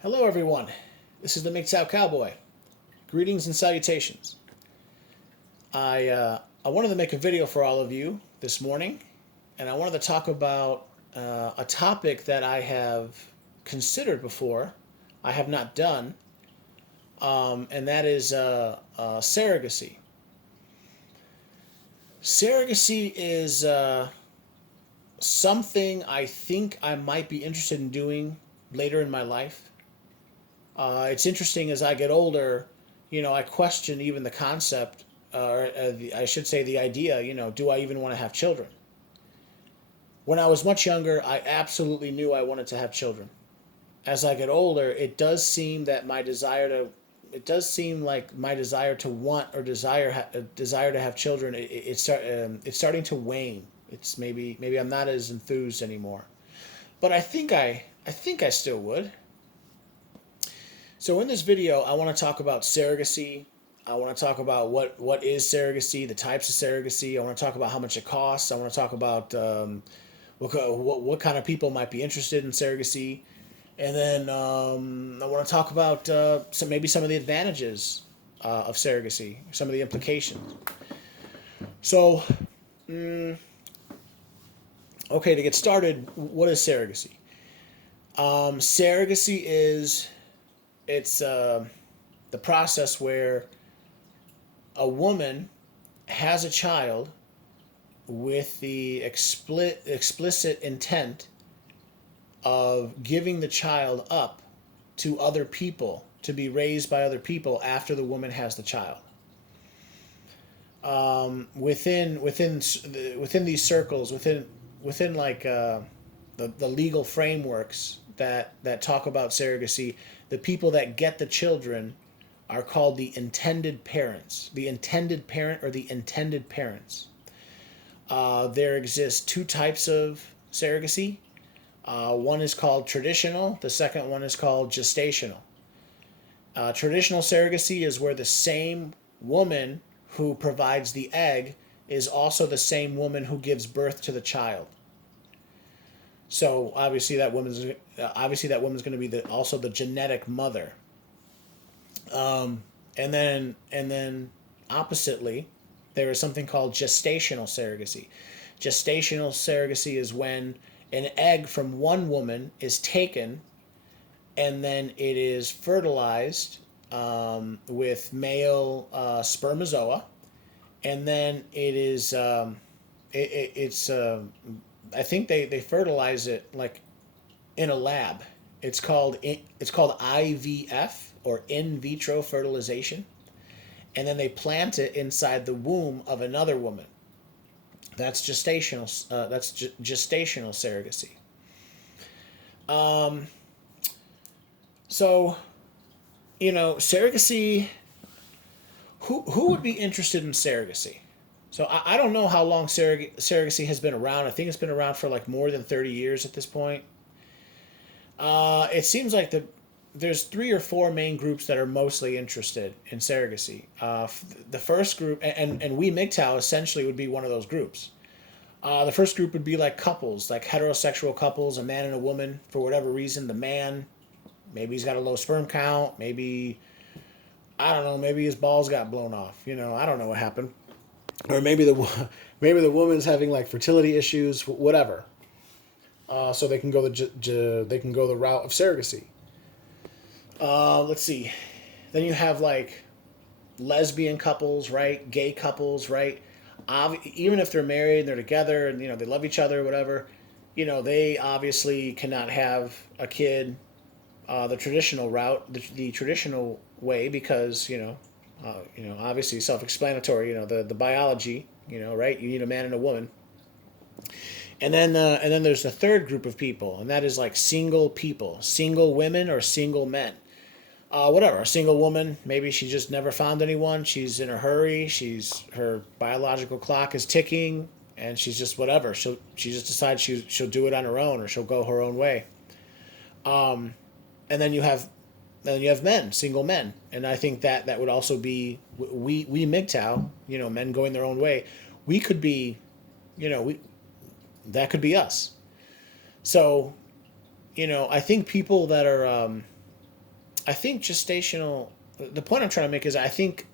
Hello, everyone. This is the Mgtow Cowboy. Greetings and salutations. I wanted to make a video for all of you this morning, and I wanted to talk about a topic that I have considered before, I have not done, and that is surrogacy. Surrogacy is something I think I might be interested in doing later in my life. It's interesting as I get older, I question even the concept, I should say the idea, do I even want to have children? When I was much younger, I absolutely knew I wanted to have children. As I get older, it does seem like my desire to want or desire to have children, it's starting to wane. It's maybe I'm not as enthused anymore. But I think I still would. So in this video, I want to talk about surrogacy. I want to talk about what is surrogacy, the types of surrogacy. I want to talk about how much it costs. I want to talk about what kind of people might be interested in surrogacy. And then I want to talk about some of the advantages of surrogacy, some of the implications. So, okay, to get started, what is surrogacy? Surrogacy is it's the process where a woman has a child with the explicit intent of giving the child up to other people to be raised by other people after the woman has the child. Within these circles, within like the legal frameworks that talk about surrogacy, the people that get the children are called the intended parents, the intended parent or the intended parents. There exist two types of surrogacy. One is called traditional, the second one is called gestational. Traditional surrogacy is where the same woman who provides the egg is also the same woman who gives birth to the child. So obviously that woman's going to be also the genetic mother. And then oppositely, there is something called gestational surrogacy. Gestational surrogacy is when an egg from one woman is taken and then it is fertilized with male spermatozoa, and then it's I think they fertilize it like in a lab. It's called IVF, or in vitro fertilization, and then they plant it inside the womb of another woman. That's gestational. Gestational surrogacy. So, surrogacy. Who would be interested in surrogacy? So I don't know how long surrogacy has been around. I think it's been around for like more than 30 years at this point. It seems like there's three or four main groups that are mostly interested in surrogacy. The first group, and we Mgtow essentially would be one of those groups. The first group would be like couples, like heterosexual couples, a man and a woman. For whatever reason, the man, maybe he's got a low sperm count, maybe, I don't know, maybe his balls got blown off. I don't know what happened. Or maybe the woman's having like fertility issues, whatever. So they can go the route of surrogacy. Let's see. Then you have like lesbian couples, right? Gay couples, right? Even if they're married and they're together and they love each other, whatever, they obviously cannot have a kid the traditional route, the traditional way, because obviously self-explanatory. The biology, right? You need a man and a woman. And then there's the third group of people, and that is like single people, single women or single men. Whatever, a single woman, maybe she just never found anyone. She's in a hurry. Her biological clock is ticking, and she's just whatever. She just decides she'll do it on her own, or she'll go her own way. And then you have men, single men, and I think that would also be we Mgtow, men going their own way. We could be, we that could be us. So, I think people that are I think gestational. The point I'm trying to make is I think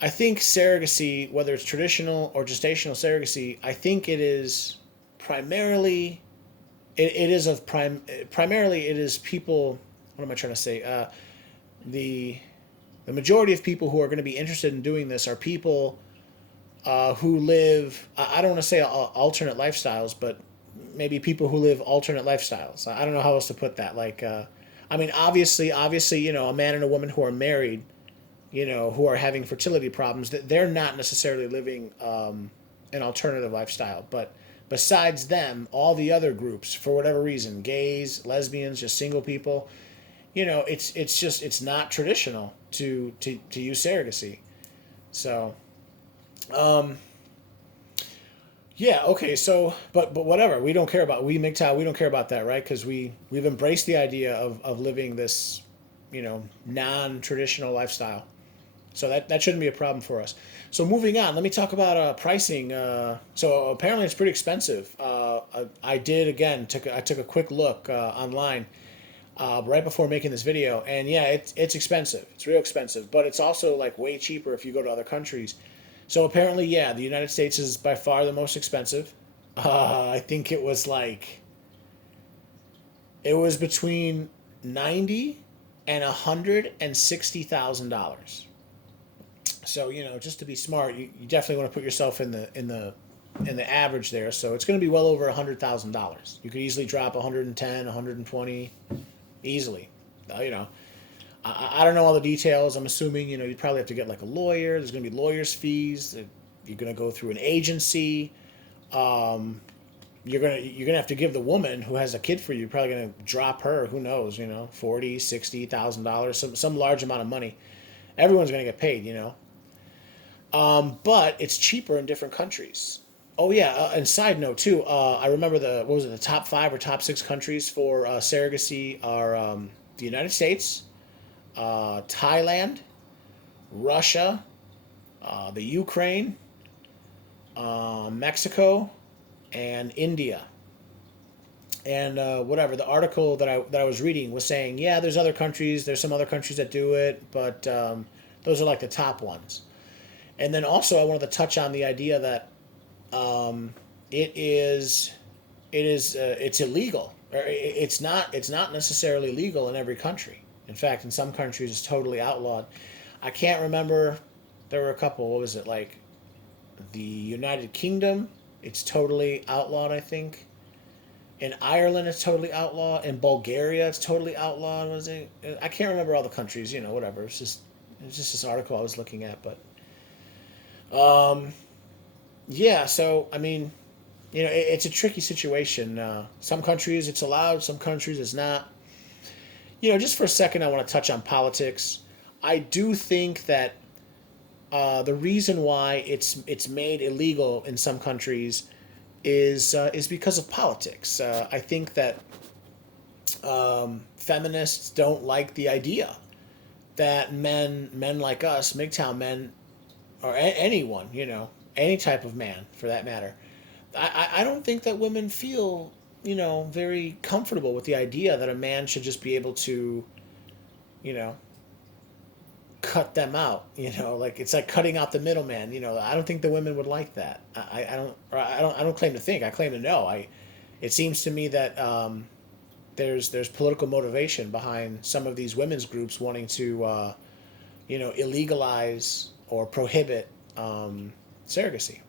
surrogacy, whether it's traditional or gestational surrogacy, I think it is primarily it is of primarily it is people. What am I trying to say? The the majority of people who are going to be interested in doing this are people who live. I don't want to say alternate lifestyles, but maybe people who live alternate lifestyles. I don't know how else to put that. Like, I mean, obviously, a man and a woman who are married, who are having fertility problems, that they're not necessarily living an alternative lifestyle. But besides them, all the other groups, for whatever reason, gays, lesbians, just single people, it's not traditional to use surrogacy. So, yeah, okay, so but whatever, we Mgtow, we don't care about that, right? Because we've embraced the idea of living this, non-traditional lifestyle. So that shouldn't be a problem for us. So moving on, let me talk about pricing. So apparently it's pretty expensive. I did again I took a quick look online right before making this video, and yeah, it's expensive. It's real expensive, but it's also like way cheaper if you go to other countries. So apparently, yeah, the United States is by far the most expensive. I think it was between 90 and $160,000. So just to be smart, you definitely want to put yourself in the average there. So it's going to be well over $100,000. You could easily drop 110, 120, easily. You know, I don't know all the details. I'm assuming you'd probably have to get like a lawyer. There's going to be lawyers' fees. You're going to go through an agency. Um, you're gonna have to give the woman who has a kid for you. You're probably gonna drop her. Who knows? 40, $60,000, some large amount of money. Everyone's gonna get paid. But it's cheaper in different countries. Oh yeah, and side note too. I remember the top five or top six countries for surrogacy are the United States, Thailand, Russia, the Ukraine, Mexico, and India. And whatever the article that I was reading was saying, yeah, there's some other countries that do it, but those are like the top ones. And then also I wanted to touch on the idea that it is it's illegal. Or it's not necessarily legal in every country. In fact, in some countries it's totally outlawed. I can't remember. There were a couple. What was it like? The United Kingdom, it's totally outlawed, I think. In Ireland, it's totally outlawed. In Bulgaria, it's totally outlawed. Was it? I can't remember all the countries. Whatever. It's just this article I was looking at, but yeah. So I mean, it's a tricky situation. Some countries it's allowed, some countries it's not. Just for a second, I want to touch on politics. I do think that the reason why it's made illegal in some countries is because of politics. I think that feminists don't like the idea that men like us, MGTOW men, or anyone, any type of man for that matter. I don't think that women feel very comfortable with the idea that a man should just be able to, you know, cut them out. Like it's like cutting out the middleman. I don't think the women would like that. I don't claim to think. I claim to know. It seems to me that there's political motivation behind some of these women's groups wanting to illegalize or prohibit surrogacy.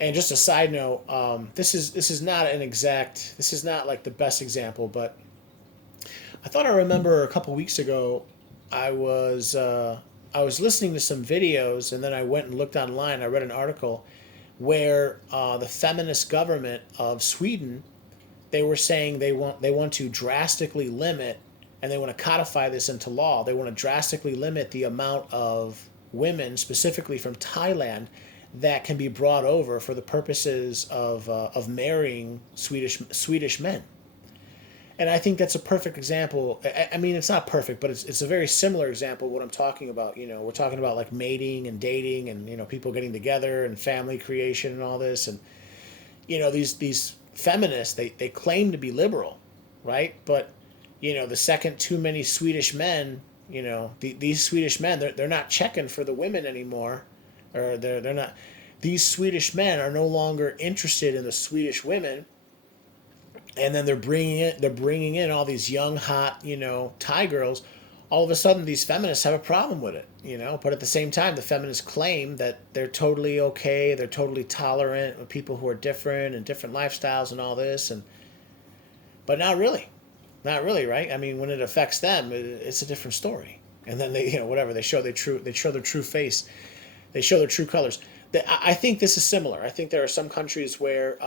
And just a side note, this is not like the best example, but I thought I remember a couple weeks ago I was listening to some videos, and then I went and looked online. I read an article where the feminist government of Sweden, they were saying they want to drastically limit, and they want to codify this into law. They want to drastically limit the amount of women, specifically from Thailand, that can be brought over for the purposes of marrying Swedish men. And I think that's a perfect example. I mean, it's not perfect, but it's a very similar example of what I'm talking about. We're talking about like mating and dating, and people getting together and family creation and all this. And these feminists, they claim to be liberal, right? But the second too many Swedish men, these Swedish men, they're not checking for the women anymore, or they're not. These Swedish men are no longer interested in the Swedish women, and then they're bringing in all these young hot Thai girls. All of a sudden these feminists have a problem with it, but at the same time the feminists claim that they're totally okay, they're totally tolerant of people who are different and different lifestyles and all this, and but not really, right? I mean, when it affects them, it's a different story. And then they, whatever, they show their true face, they show their true colors. I think this is similar. I think there are some countries where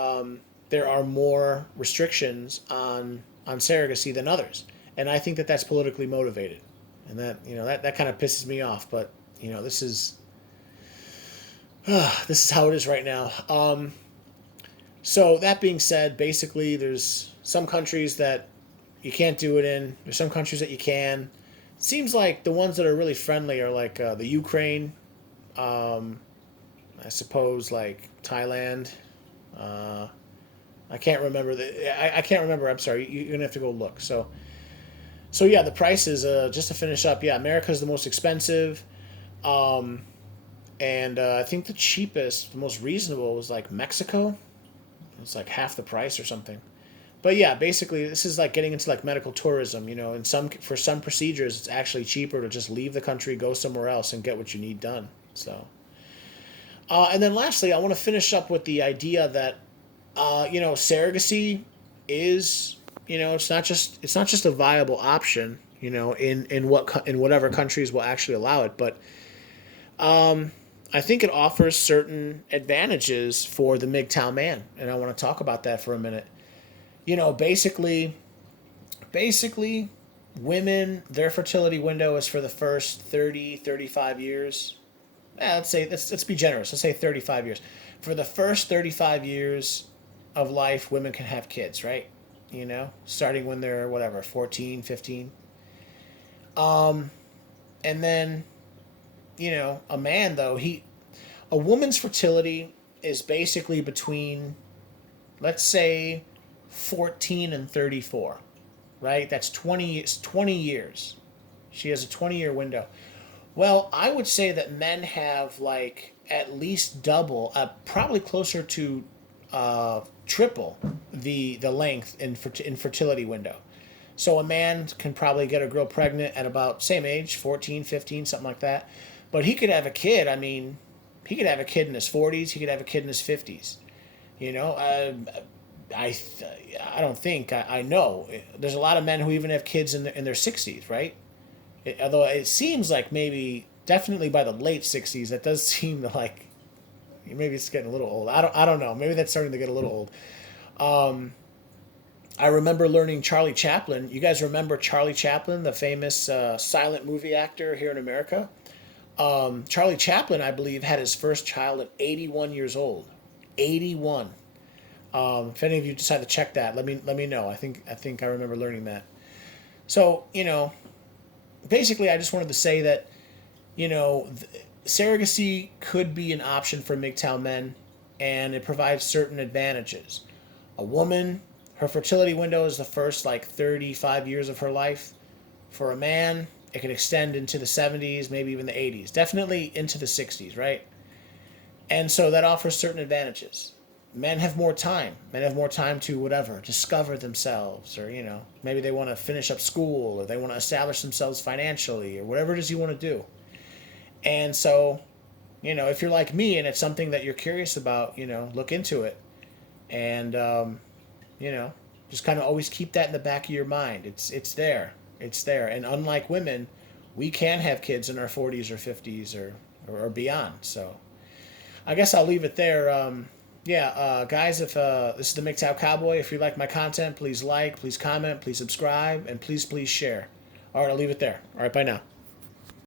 there are more restrictions on surrogacy than others, and I think that that's politically motivated, and that kind of pisses me off. But this is this is how it is right now. So that being said, basically, there's some countries that you can't do it in. There's some countries that you can. It seems like the ones that are really friendly are like the Ukraine, I suppose, like Thailand. I can't remember I can't remember. I'm sorry. You're gonna have to go look. So yeah, the prices. Just to finish up, yeah, America's the most expensive, and I think the cheapest, the most reasonable was like Mexico. It's like half the price or something. But yeah, basically, this is like getting into like medical tourism. In for some procedures, it's actually cheaper to just leave the country, go somewhere else, and get what you need done. So, and then lastly, I want to finish up with the idea that surrogacy is it's not just a viable option. In whatever countries will actually allow it, but I think it offers certain advantages for the Mgtow man, and I want to talk about that for a minute. Basically, women, their fertility window is for the first 30, 35 years. Let's be generous. Let's say 35 years. For the first 35 years of life, women can have kids, right? Starting when they're whatever, 14, 15. And then, a man though, a woman's fertility is basically between, let's say, 14 and 34, right? That's 20 years. She has a 20-year window. Well, I would say that men have like at least double, probably closer to triple the length in fertility window. So a man can probably get a girl pregnant at about same age, 14, 15, something like that. But he could have a kid. I mean, he could have a kid in his 40s. He could have a kid in his 50s. I don't think I know. There's a lot of men who even have kids in their 60s, right? Although it seems like maybe definitely by the late 60s, that does seem to like maybe it's getting a little old. I don't know. Maybe that's starting to get a little old. I remember learning Charlie Chaplin. You guys remember Charlie Chaplin, the famous silent movie actor here in America? Charlie Chaplin, I believe, had his first child at 81 years old. 81. If any of you decide to check that, let me know. I think I remember learning that. So basically, I just wanted to say that surrogacy could be an option for Mgtow men, and it provides certain advantages. A woman, her fertility window is the first like 35 years of her life. For a man, it can extend into the 70s, maybe even the 80s, definitely into the 60s, right? And so that offers certain advantages. Men have more time. Men have more time to whatever, discover themselves, or maybe they want to finish up school, or they want to establish themselves financially, or whatever it is you want to do. And so, if you're like me and it's something that you're curious about, look into it, and just kind of always keep that in the back of your mind. It's there. It's there. And unlike women, we can have kids in our 40s or 50s or beyond. So I guess I'll leave it there. Guys, if this is the Mgtow Cowboy, if you like my content, please like, please comment, please subscribe, and please share. All right, I'll leave it there. All right, bye now.